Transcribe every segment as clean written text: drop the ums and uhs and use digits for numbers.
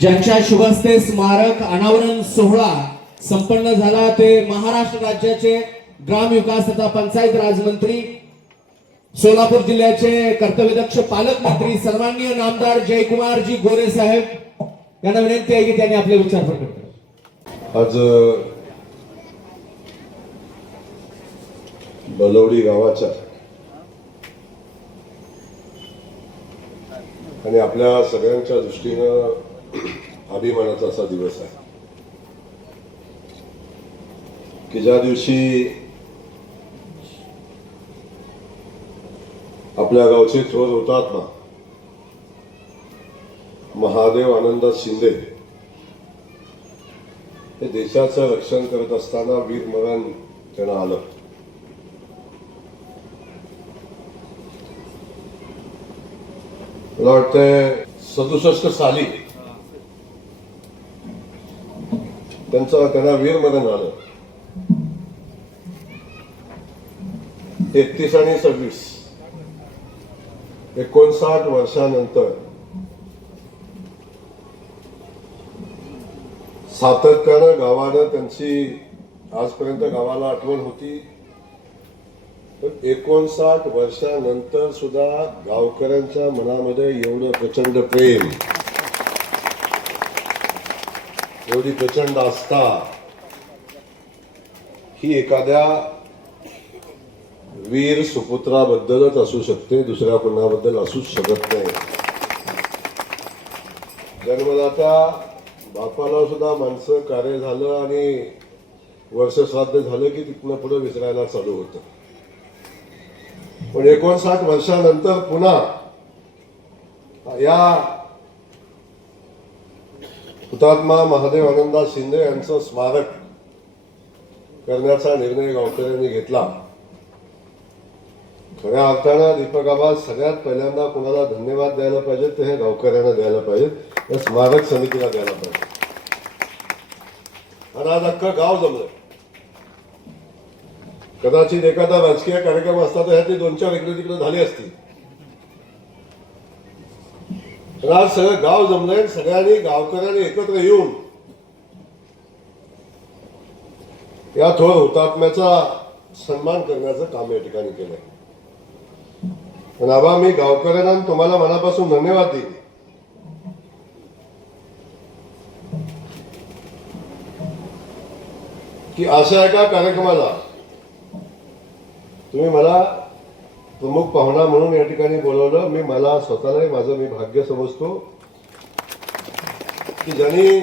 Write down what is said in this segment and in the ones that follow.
ज्यांच्या शुभहस्ते स्मारक अनावरण सोहळा संपन्न झाला ते महाराष्ट्र राज्याचे ग्रामविकास तथा पंचायत राज मंत्री, सोलापूर जिल्ह्याचे कर्तव्यदक्ष पालकमंत्री सन्माननीय नामदार जयकुमारजी गोरे साहेब यांना विनंती आहे की त्यांनी आपले विचार प्रकट करावे। आज बलवडी गावाच्या आणि आपल्या सगळ्यांच्या दृष्टीनं अभिमानाचा असा दिवस आहे की ज्या दिवशी आपल्या गावचे थोर हुतात्मा महादेव आनंद शिंदे हे देशाचं रक्षण करत असताना वीरमरण त्यांना आलं। मला वाटतंय 67 साली त्यांना वीरमरण आलं। 31 आणि 26 59 वर्षानंतर सातत्यानं गावानं त्यांची आजपर्यंत गावाला आठवण होती, पण 59 वर्षानंतर सुद्धा गावकऱ्यांच्या मनामध्ये एवढं प्रचंड प्रेम, एवढी प्रचंड आस्था ही एखाद्या वीर सुपुत्राबद्दलच असू शकते, दुसऱ्या कोणाबद्दल असूच शकत नाही। जन्मदाता बापाला सुद्धा माणसं कार्य झालं आणि वर्ष श्राद्ध झालं की तिथनं पुढे विसरायला चालू होतं, पण 59 वर्षानंतर पुन्हा या हुतात्मा महादेव आनंद शिंदे यांचं स्मारक करण्याचा निर्णय गावकऱ्यांनी घेतला। खऱ्या अर्थानं दीपक आबा सगळ्यात पहिल्यांदा कोणाला धन्यवाद द्यायला पाहिजे ते हे गावकऱ्यांना द्यायला पाहिजे, या स्मारक समितीला द्यायला पाहिजे। आणि आज अख्खं गाव जमलंय। कदाचित एखादा राजकीय कार्यक्रम असता तर ह्याची 2-4 इकडे तिकडे झाली असती, पण आज सगळं गाव जमलंय। सगळ्यांनी गावकऱ्यांनी एकत्र येऊन या थोर हुतात्म्याचा सन्मान करण्याचं काम या ठिकाणी केलंय। पण आबा, मी गावकऱ्यांना तुम्हाला मनापासून धन्यवाद देईन की अशा एका कार्यक्रमाला तुम्ही मला प्रमुख पाहुणा म्हणून या ठिकाणी बोलवलं। मला स्वतःलाही माझं मी भाग्य समजतो की ज्यांनी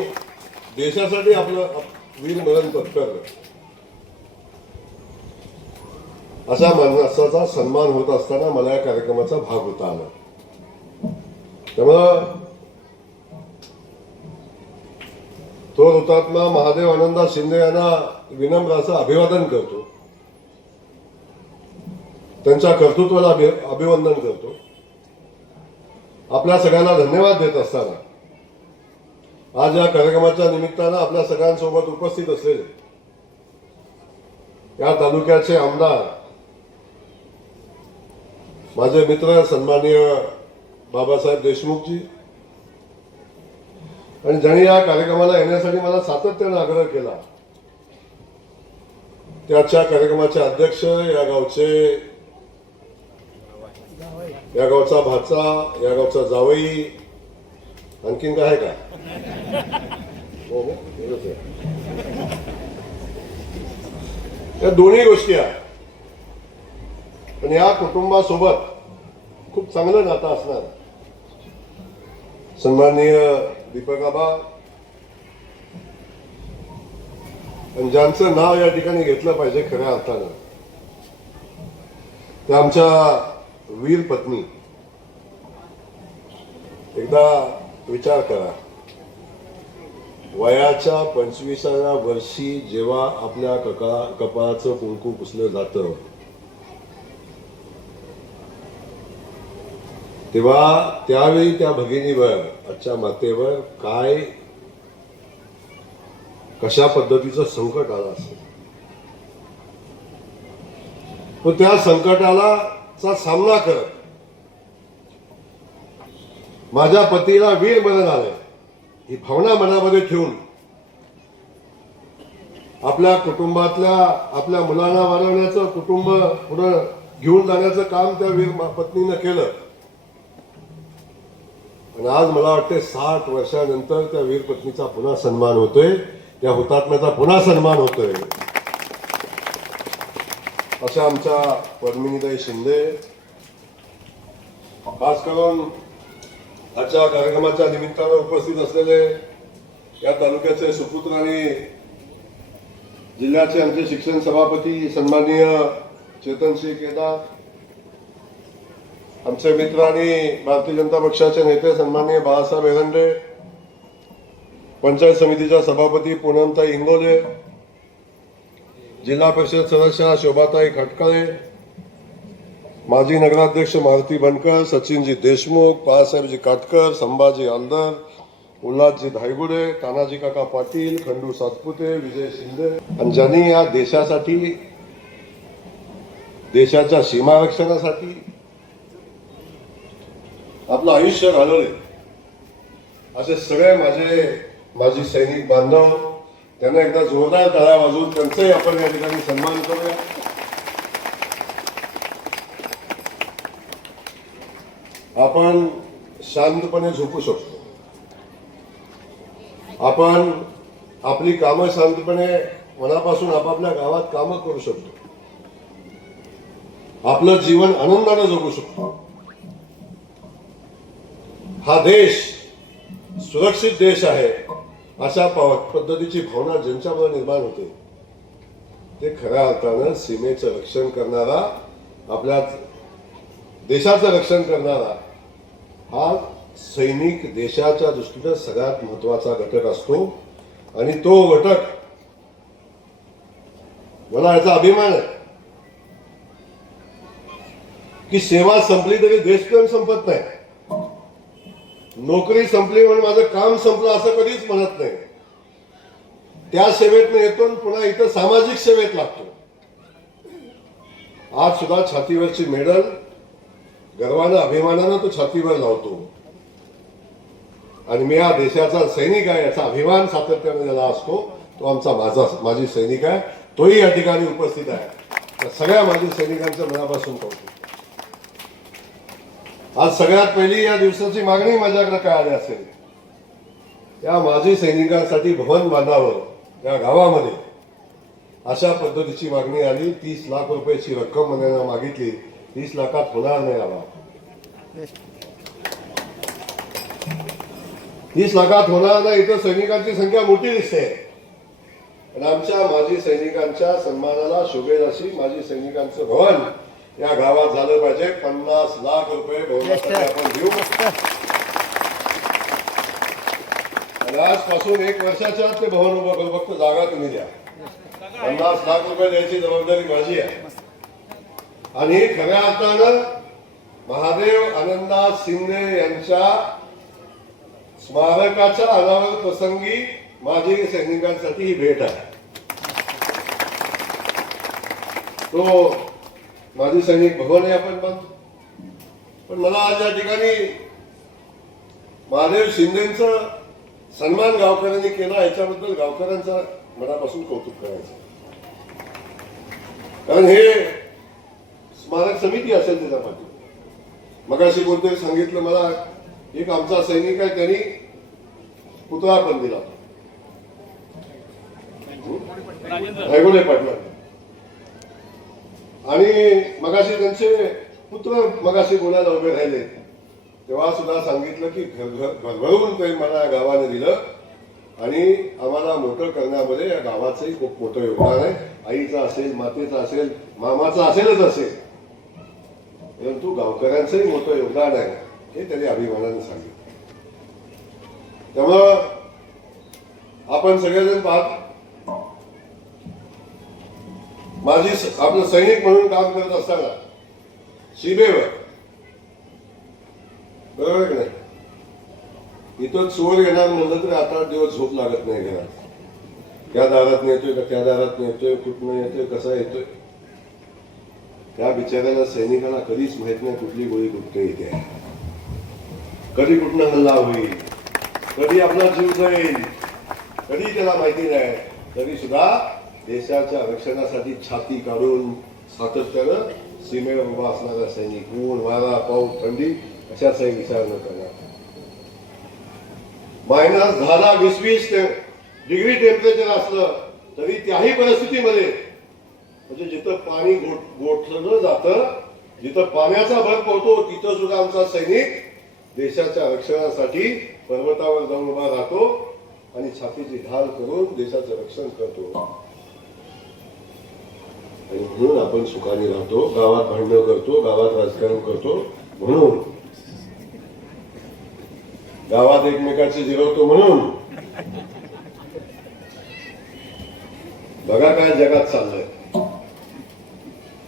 देशासाठी आपलं वीरमरण पत्करलं, अशा माणसाचा सन्मान होत असताना मला या कार्यक्रमाचा भाग होता आला। त्यामुळं तो हुतात्मा महादेव आनंद शिंदे यांना विनम्र असं अभिवादन करतो, त्यांच्या कर्तृत्वाला अभिवंदन करतो। आपल्या सगळ्यांना धन्यवाद देत असताना आज या कार्यक्रमाच्या निमित्तानं आपल्या सगळ्यांसोबत उपस्थित असलेले या तालुक्याचे आमदार, माझे मित्र सन्माननीय बाबासाहेब देशमुखजी, आणि ज्यांनी या कार्यक्रमाला येण्यासाठी मला सातत्याने आग्रह केला त्याच्या कार्यक्रमाचे अध्यक्ष, या गावचा भाचा, या गावचा जावई, आणखीन काय आहे का? या दोन्ही गोष्टी आहेत, पण या कुटुंबासोबत खूप चांगलं नातं असणार सन्माननीय दीपक आबा, आणि ज्यांचं नाव या ठिकाणी घेतलं पाहिजे खऱ्या अर्थानं ते आमच्या वीर पत्नी। एकदा विचार करा, वयाच्या 25व्या वर्षी जेव्हा आपल्या कपाळाचं कुंकू पुसलं जातं तेव्हा त्यावेळी त्या भगिनीवर, आजच्या मातेवर काय कशा पद्धतीचं संकट आलं असेल, तो त्या संकटाला सामना करत माझ्या पतीला वीरमरण आले ही भावना मनामध्ये ठेवून आपल्या कुटुंबातल्या आपल्या मुलांना वाढवण्याचं, कुटुंब पुढे घेऊन जाण्याचं काम त्या वीर पत्नीनं केलं. आणि आज मला वाटते 60 वर्षानंतर त्या वीर पत्नीचा पुन्हा सन्मान होतोय, त्या हुतात्म्याचा पुन्हा सन्मान होतोय. अशा आमच्या पद्मिनीताई शिंदे, खास करून आजच्या कार्यक्रमाच्या निमित्तानं उपस्थित असलेले या तालुक्याचे सुपुत्र आणि जिल्ह्याचे आमचे शिक्षण सभापती सन्माननीय चेतनसिंह केदार, आमचे मित्र आणि भारतीय जनता पक्षाचे नेते सन्माननीय बाळासाहेब एरंडे, पंचायत समितीच्या सभापती पूनमताई इंगोले, जिल्हा परिषद सदस्य शोभाताई खटकाळे, माजी नगराध्यक्ष मारुती बनकर, सचिनजी देशमुख, बाळासाहेबजी काटकर, संभाजी आलदर, उल्हासजी धायगुडे, तानाजी काका पाटील, खंडू सातपुते, विजय शिंदे, आणि ज्यांनी या देशासाठी, देशाच्या सीमा रक्षणासाठी आपलं आयुष्य घालवले, असे सगळे माझी सैनिक बांधव, त्यांना एकदा जोरदार टाळ्या वाजवून त्यांचाही आपण या ठिकाणी सन्मान करूया. आपण शांतपणे झोपू शकतो, आपण आपली कामं शांतपणे मनापासून आपापल्या गावात कामं करू शकतो, आपलं जीवन आनंदाने जगू शकतो. हा देश सुरक्षित देश आहे अशा पद्धतीची भावना ज्यांच्यामध्ये निर्माण होते, ते खऱ्या अर्थानं सीमेचं रक्षण करणारा, आपल्या देशाचं रक्षण करणारा हा सैनिक देशाच्या दृष्टीने सगळ्यात महत्वाचा घटक असतो. आणि तो घटक, मला याचा अभिमान आहे की सेवा संपली तरी देशप्रेम संपत नाही, नोकरी संपली म्हणून माझं काम संपलं असं कधीच म्हणत नाही. त्या सेवेत येतो पुन्हा इथं सामाजिक सेवेत लागतो. आज सुद्धा छातीवरची मेडल गर्वानं अभिमानानं तो छातीवर लावतो आणि मी या देशाचा सैनिक आहे याचा अभिमान सातत्याने ज्याला असतो तो आमचा माझी सैनिक आहे. तोही या ठिकाणी उपस्थित आहे. त्या सगळ्या माजी सैनिकांचं मनापासून कौतुक. आज सगळ्यात पहिली या दिवसाची मागणी माझ्याकडे काय आली असेल, त्या माजी सैनिकांसाठी भवन बांधावं त्या गावामध्ये, अशा पद्धतीची मागणी आली. 30 लाख रुपयाची रक्कम मनाला मागितली. 30 लाखात होणार नाही आला, 30 लाखात होणार नाही. इथं सैनिकांची संख्या मोठी दिसते आणि आमच्या माजी सैनिकांच्या सन्मानाला शोभेल अशी माजी सैनिकांचं भवन या गावात झालं पाहिजे. 50 लाख रुपये भवनासाठी आपण देऊ. आणि आजपासून 1 वर्षाच्या आत ते भवन उभं करू. फक्त जागा तुम्ही द्या. 50 लाख रुपये द्यायची जबाबदारी माझी आहे. आणि खऱ्या अर्थानं महादेव आनंददास शिंदे यांच्या स्मारकाच्या अनावरण प्रसंगी माजी सैनिकांसाठी ही भेट आहे. तो माजी सैनिक भवन आहे आपण पण मला आज या ठिकाणी महादेव शिंदेचं सन्मान गावकऱ्यांनी केला याच्याबद्दल गावकऱ्यांचा मनापासून कौतुक करायचं. कारण हे स्मारक समिती असेल त्याच्या पाठी. मगाशी कोणतरी सांगितलं मला, एक आमचा सैनिक आहे त्यांनी पुतळा पण दिला रायगोडे पाटला. आणि मगाशी त्यांचे पुत्र मगाशी बोलायला उभे राहिले तेव्हा सुद्धा सांगितलं की घरभरून ते मला या गावाने दिलं आणि आम्हाला मोठं करण्यामध्ये या गावाचंही खूप मोठं योगदान आहे. आईचं असेल, मातेचं असेल, मामाचं असेलच असेल, परंतु गावकऱ्यांचंही मोठं योगदान आहे हे त्यांनी अभिमानाने सांगितलं. त्यामुळं आपण सगळेजण पाहत माझी आपलं सैनिक म्हणून काम करत असताना सीमेवर, बरोबर की नाही, इथं चोर येणार म्हणलं तर 8-8 दिवस झोप लागत नाही घरात. त्या दारात येतोय का त्या दारात येतोय, कुठनं येतोय, कसा येतोय. त्या बिचाऱ्याला सैनिकाला कधीच माहित नाही कुठली गोळी कुठे येते, कधी कुठनं हल्ला होईल. कधी आपला जीव जाईल कधी त्याला माहिती नाही, तरी सुद्धा देशाच्या रक्षणासाठी छाती काढून सातत्यानं सीमेवर उभा असणारा सैनिक, ऊन वारा पाऊस थंडी अशाचाही विचार न करणार. -10-20 डिग्री टेम्परेचर असलं तरी त्याही परिस्थितीमध्ये म्हणजे जिथं पाणी गोठलं जातं, जिथं पाण्याचा भर पडतो, तिथं सुद्धा आमचा सैनिक देशाच्या रक्षणासाठी पर्वतावर जाऊन उभा राहतो आणि छातीची ढाल करून देशाचं रक्षण करतो. आणि म्हणून आपण सुखाने राहतो, गावात भांडणं करतो, गावात राजकारण करतो, म्हणून गावात एकमेकाचे जिरवतो. म्हणून बघा काय जगात चाललंय,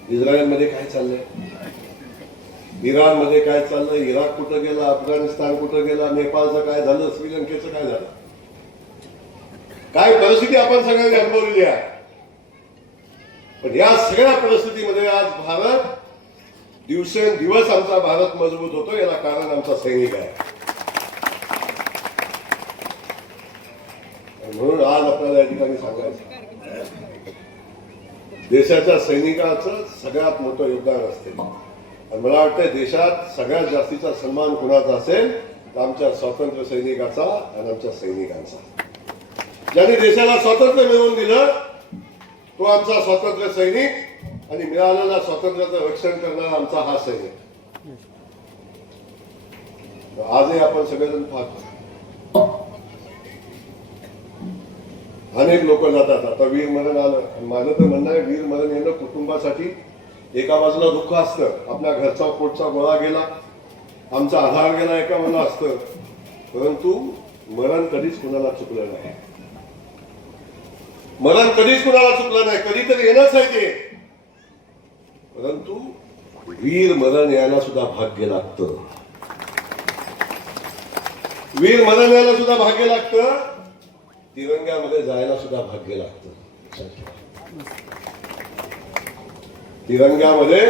इस्रायलमध्ये काय चाललंय, इराणमध्ये काय चाललंय, इराक कुठं गेला, अफगाणिस्तान कुठं गेला, नेपाळचं काय झालं, श्रीलंकेचं काय झालं, काय परिस्थिती आपण सगळ्यांनी अनुभवलेली आहे. पण या सगळ्या परिस्थितीमध्ये आज भारत दिवसेंदिवस आमचा भारत मजबूत होतो, याला कारण आमचा सैनिक आहे. म्हणून आज आपल्याला या ठिकाणी सांगायचं, देशाच्या सैनिकाचं सगळ्यात मोठं योगदान असते. आणि मला वाटतं देशात सगळ्यात जास्तीचा सन्मान कुणाचा असेल तर आमच्या स्वातंत्र्य सैनिकाचा आणि आमच्या सैनिकांचा. ज्यांनी देशाला स्वातंत्र्य मिळवून दिलं तो आमचा स्वातंत्र्य सैनिक, आणि मिळालेल्या स्वातंत्र्याचं रक्षण करणारा आमचा हा सैनिक. आजही आपण सगळेजण पाहतो, अनेक लोक जातात. आता वीर मरण आलं, माझं तर म्हणणं आहे वीर मरण येणं कुटुंबासाठी एका बाजूला दुःख असतं, आपल्या घरचा पोटचा गोळा गेला, आमचा आधार गेला एका बाजूला असतं, परंतु मरण कधीच कुणाला चुकलं नाही. मरण कधीच कुणाला चुकलं नाही, कधीतरी येणंच आहे ते. परंतु वीर मरण यायला सुद्धा भाग्य लागतं, वीर मरण यायला सुद्धा भाग्य लागतं, तिरंग्यामध्ये जायला सुद्धा भाग्य लागतं. तिरंग्यामध्ये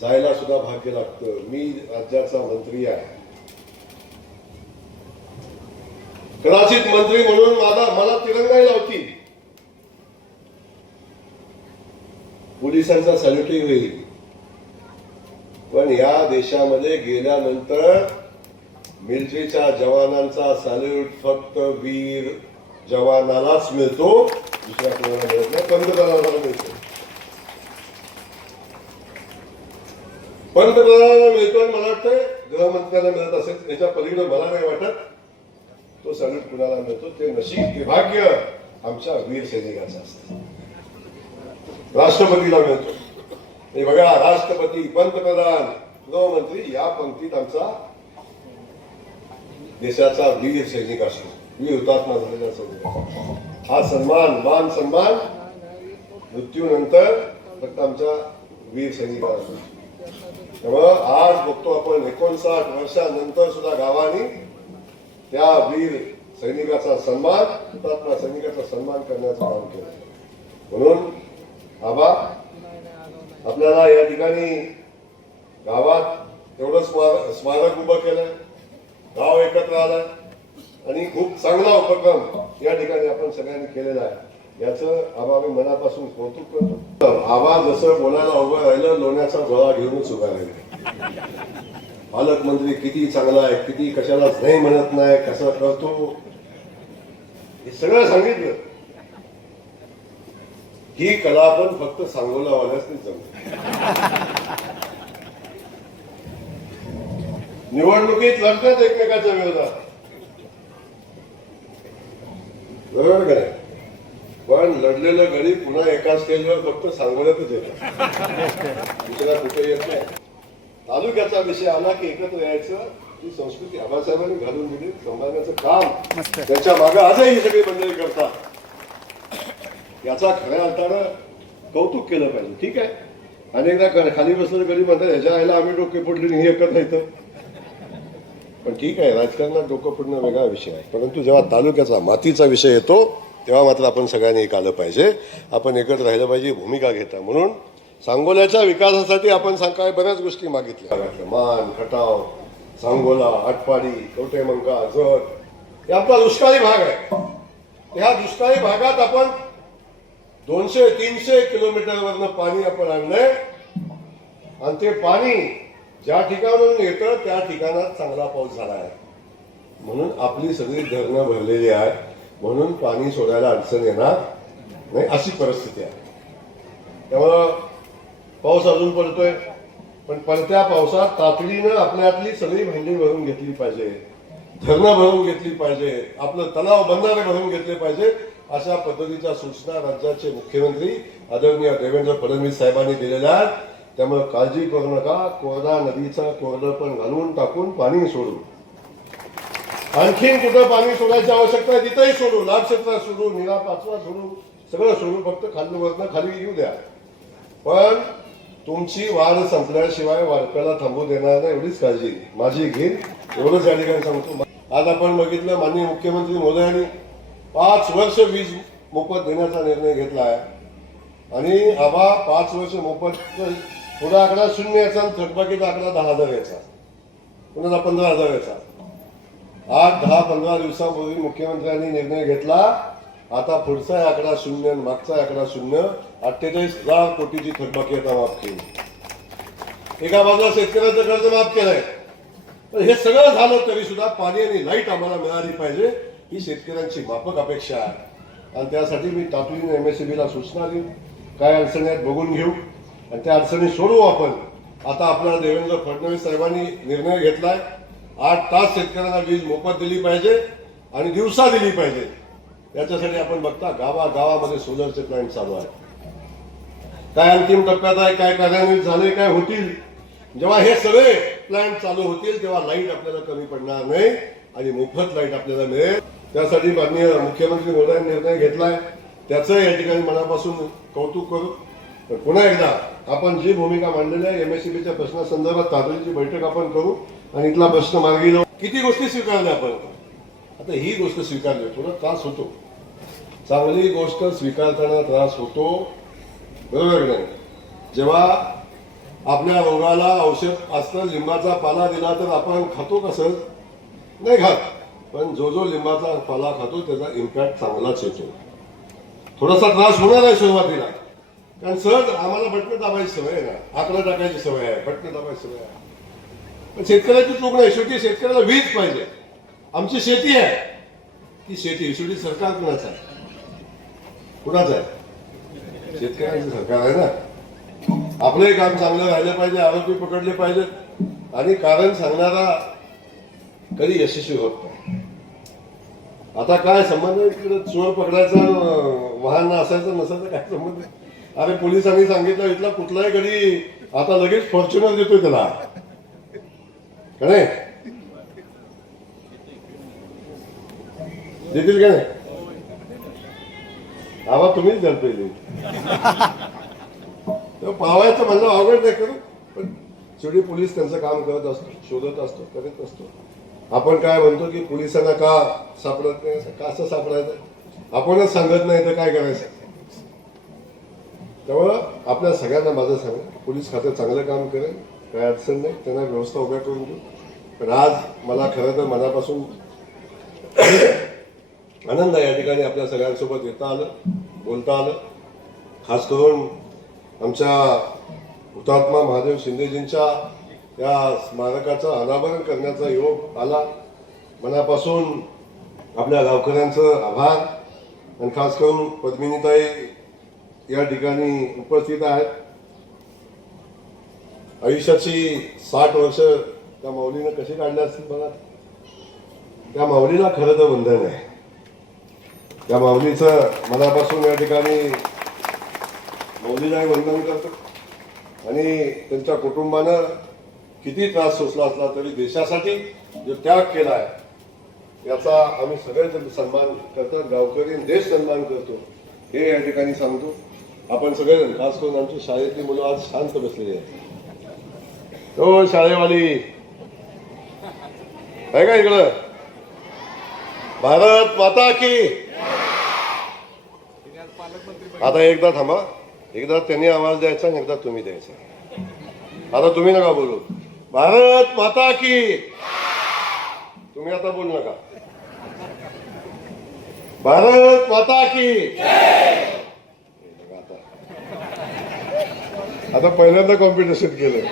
जायला सुद्धा भाग्य लागतं. मी राज्याचा मंत्री आहे, कदाचित मंत्री म्हणून मला तिरंगाही लावतील, पोलिसांचा सॅल्युटही होईल, पण या देशामध्ये गेल्यानंतर मिलिटरीच्या जवानांचा सॅल्यूट फक्त वीर जवानालाच मिळतो, दुसऱ्या कोणाला मिळत नाही. पंतप्रधानाला मिळतो, पंतप्रधानाला मिळतो आणि मला वाटतं गृहमंत्र्यांना मिळत असेल, त्याच्या पलीकडे मला नाही वाटत तो सॅल्यूट कुणाला मिळतो. ते नशीब, ते भाग्य आमच्या वीर सैनिकाचं असतं. राष्ट्रपतीला मिळतो, हे बघा, राष्ट्रपती, पंतप्रधान, गृहमंत्री या पंक्तीत आमचा देशाचा वीर सैनिक असतो, वीर हुतात्मा झालेला सैनिक. हा सन्मान, मान सन्मान मृत्यूनंतर फक्त आमच्या वीर सैनिकाला असतो. त्यामुळं आज बघतो आपण 59 वर्षानंतर सुद्धा गावांनी त्या वीर सैनिकाचा सन्मान, हुतात्मा सैनिकाचा सन्मान करण्याचं काम केलं. म्हणून आबा आपल्याला या ठिकाणी गावात एवढं स्मारक उभं केलं, गाव एकत्र आलं आणि खूप चांगला उपक्रम या ठिकाणी आपण सगळ्यांनी केलेला आहे. याचं आबा मी मनापासून कौतुक करतो. आबा जसं बोलायला उभं राहिलं, लोण्याचा गोळा घेऊनच उभा राहिला. पालकमंत्री किती चांगला आहे, किती कशालाच नाही म्हणत नाही, कसं करतो, हे सगळं सांगितलं. ही कला पण फक्त सांगोलावाल्याच जमते. निवडणुकीत लढतात एकमेकाच्या विरोधात, बरोबर काय, पण लढलेलं गडी पुन्हा एका स्टेजवर फक्त सांगोल्यातच येतं, दुसऱ्या कुठे येत नाही. तालुक्याचा विषय आला की एकत्र यायचं, ही संस्कृती आबासाहेबांनी घालून दिली, सांभाळण्याचं काम त्याच्या मागे आजही ही सगळी मंडळी करतात. याचा खऱ्या अर्थानं कौतुक केलं पाहिजे. ठीक आहे, अनेकदा खाली बसलं कधी म्हणतात ह्याच्या आईला आम्ही डोके फोडले नाही एकत्र येतं, पण ठीक आहे, राजकारणात डोकं फोडणं वेगळा विषय आहे. परंतु जेव्हा तालुक्याचा मातीचा विषय येतो तेव्हा मात्र आपण सगळ्यांनी एक आलं पाहिजे, आपण एकत्र राहिलं पाहिजे, भूमिका घेता. म्हणून सांगोल्याच्या विकासासाठी आपण काय बऱ्याच गोष्टी मागितल्या, मान, खटाव, सांगोला, आटपाडी, कवटेमंका, जत, हे आपला दुष्काळी भाग आहे. त्या दुष्काळी भागात आपण 200-300 किलोमीटरवरनं पाणी आपण आणलंय आणि ते पाणी ज्या ठिकाणाहून येतं त्या ठिकाणात चांगला पाऊस झाला आहे म्हणून आपली सगळी धरणं भरलेली आहेत, म्हणून पाणी सोडायला अडचण येणार नाही अशी परिस्थिती आहे. त्यामुळं पाऊस अजून पडतोय, पण पडत्या पावसात तातडीनं आपल्यातली सगळी भांडी भरून घेतली पाहिजे, धरणं भरून घेतली पाहिजे, आपलं तलाव बंधारे भरून घेतले पाहिजे. अशा पद्धतीच्या सूचना राज्याचे मुख्यमंत्री आदरणीय देवेंद्र फडणवीस साहेबांनी दिलेल्या आहेत. त्यामुळे काळजी करू नका. कोरडा नदीचा कोरडं पण घालून टाकून पाणी सोडू. आणखीन कुठं पाणी सोडायची आवश्यकता आहे तिथंही सोडू, लाभ क्षेत्रात सोडू, निरा पाचवा सोडू, सगळं सोडू. फक्त खाली वरनं खाली येऊ द्या. पण तुमची वाढ संपल्याशिवाय वाढप्याला थांबू देणार नाही एवढीच काळजी माझी घेईन, एवढंच या ठिकाणी सांगतो. आज आपण बघितलं माननीय मुख्यमंत्री महोदयांनी 5 वर्ष वीज मोफत देण्याचा निर्णय घेतला आहे आणि आबा 5 वर्ष मोफत पुढे आकडा 0 याचा आणि थकबाकीचा आकडा 10,000 याचा, पुन्हा 15,000 याचा. 8-10-15 दिवसांपूर्वी मुख्यमंत्र्यांनी निर्णय घेतला. आता पुढचा आकडा 0 आणि मागचा आकडा 0, 48,000 कोटीची थकबाकी आता माफ केली. एका बाजूला शेतकऱ्याचं कर्ज माफ केलंय. तर हे सगळं झालं तरी सुद्धा पाणी आणि लाईट आम्हाला मिळाली पाहिजे ही शेतकऱ्यांची माफक अपेक्षा आहे. आणि त्यासाठी मी तातडीने MSEBला सूचना देईन. काय अडचणी आहेत बघून घेऊ आणि त्या अडचणी सोडवू आपण. आता आपल्याला देवेंद्र फडणवीस साहेबांनी निर्णय घेतलाय 8 तास शेतकऱ्यांना वीज मोफत दिली पाहिजे आणि दिवसा दिली पाहिजे. त्याच्यासाठी आपण बघता गावागावामध्ये सोलरचे प्लॅन्ट चालू आहेत. काय अंतिम टप्प्यात आहे, काय कार्यान्वित झाले, काय होतील. जेव्हा हे सगळे प्लॅन्ट चालू होतील तेव्हा लाईट आपल्याला कमी पडणार नाही आणि मोफत लाईट आपल्याला मिळेल. त्यासाठी माननीय मुख्यमंत्री महोदयांनी निर्णय घेतलाय, त्याचं या ठिकाणी मनापासून कौतुक करू. पण पुन्हा एकदा आपण जी भूमिका मांडलेली आहे MSEBच्या प्रश्नासंदर्भात तातडीची बैठक आपण करू आणि इथला प्रश्न मार्गी लावू. किती गोष्टी स्वीकारल्या आपण. आता ही गोष्ट स्वीकारली, थोडा त्रास होतो. चांगली गोष्ट स्वीकारताना त्रास होतो, बरोबर नाही. जेव्हा आपल्या रोगाला औषध असतं, लिंबाचा पाला दिला तर आपण खातो कसं नाही खात, पण जो लिंबाचा पाला खातो त्याचा इम्पॅक्ट चांगलाच येतो. थोडासा त्रास होणार आहे सुरुवातीला, कारण सहज आम्हाला बटणं दाबायची सवय आहे ना, आकडा टाकायची सवय आहे, बटणं दाबायची सवय आहे. पण शेतकऱ्याची चूक नाही. शेवटी शेतकऱ्याला वीज पाहिजे. आमची शेती आहे, ती शेती शेवटी सरकार कुणाचं आहे, कुणाचं आहे, शेतकऱ्यांचं सरकार आहे ना. आपलंही काम चांगलं राहिलं पाहिजे, आरोपी पकडले पाहिजेत आणि कारण सांगणारा कधी यशस्वी होत नाही. आता काय संबंध आहे तिकडे चोर पकडायचा, वाहन असायचं नसायचं काय संबंध आहे. अरे पोलिसांनी सांगितलं इथला कुठलाही गडी आता लगेच फॉर्च्युनर देतोय त्याला, का नाही देतील का नाही. आवा तुम्हीच द्याल पहिले. पावायचं म्हणलं अवघड नाही करू, पण शेवटी पोलीस त्यांचं काम करत असतो, शोधत असतो, करत असतो. आपण काय म्हणतो की पोलिसांना का सापडत नाही, का असं सापडायचं, आपणच सांगत नाही तर काय करायचं. त्यामुळं आपल्या सगळ्यांना माझं सांग, पोलीस खातं चांगलं काम करेल, काय अडचण नाही, त्यांना व्यवस्था उभ्या करून देऊ. पण आज मला खरं तर मनापासून आनंद आहे या ठिकाणी आपल्या सगळ्यांसोबत येता आलं, बोलता आलं. खास करून आमच्या हुतात्मा महादेव शिंदेजींच्या या स्मारकाचं अनावरण करण्याचा योग आला. मनापासून आपल्या गावकऱ्यांचं आभार. आणि खास करून पद्मिनीताई या ठिकाणी उपस्थित आहेत. आयुष्याची 60 वर्ष त्या माऊलीनं कशी काढली असतील बघा. त्या माऊलीला खरं तर वंदन आहे. त्या माऊलीचं मनापासून या ठिकाणी माऊलीलाही वंदन करतो. आणि त्यांच्या कुटुंबानं किती त्रास सोसला असला तरी देशासाठी जो त्याग केला आहे याचा आम्ही सगळे सन्मान करतात. गावकरी देश सन्मान करतो हे या ठिकाणी सांगतो. आपण सगळे खास करून आमची शाळेतली मुलं आज शांत बसलेली आहेत. हो शाळेवाली आहे का इकडं. भारत माता की. आता एकदा थांबा, एकदा त्यांनी आवाज द्यायचा आणि एकदा तुम्ही द्यायचा. आता तुम्ही नका बोलू. भारत माता की. तुम्ही आता बोलू नका. भारत माता की आता पहिल्यांदा कॉम्पिटिशन केलं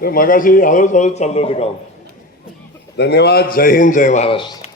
तर मगाशी हळूच चाललं होतं काम. धन्यवाद. जय हिंद, जय महाराष्ट्र.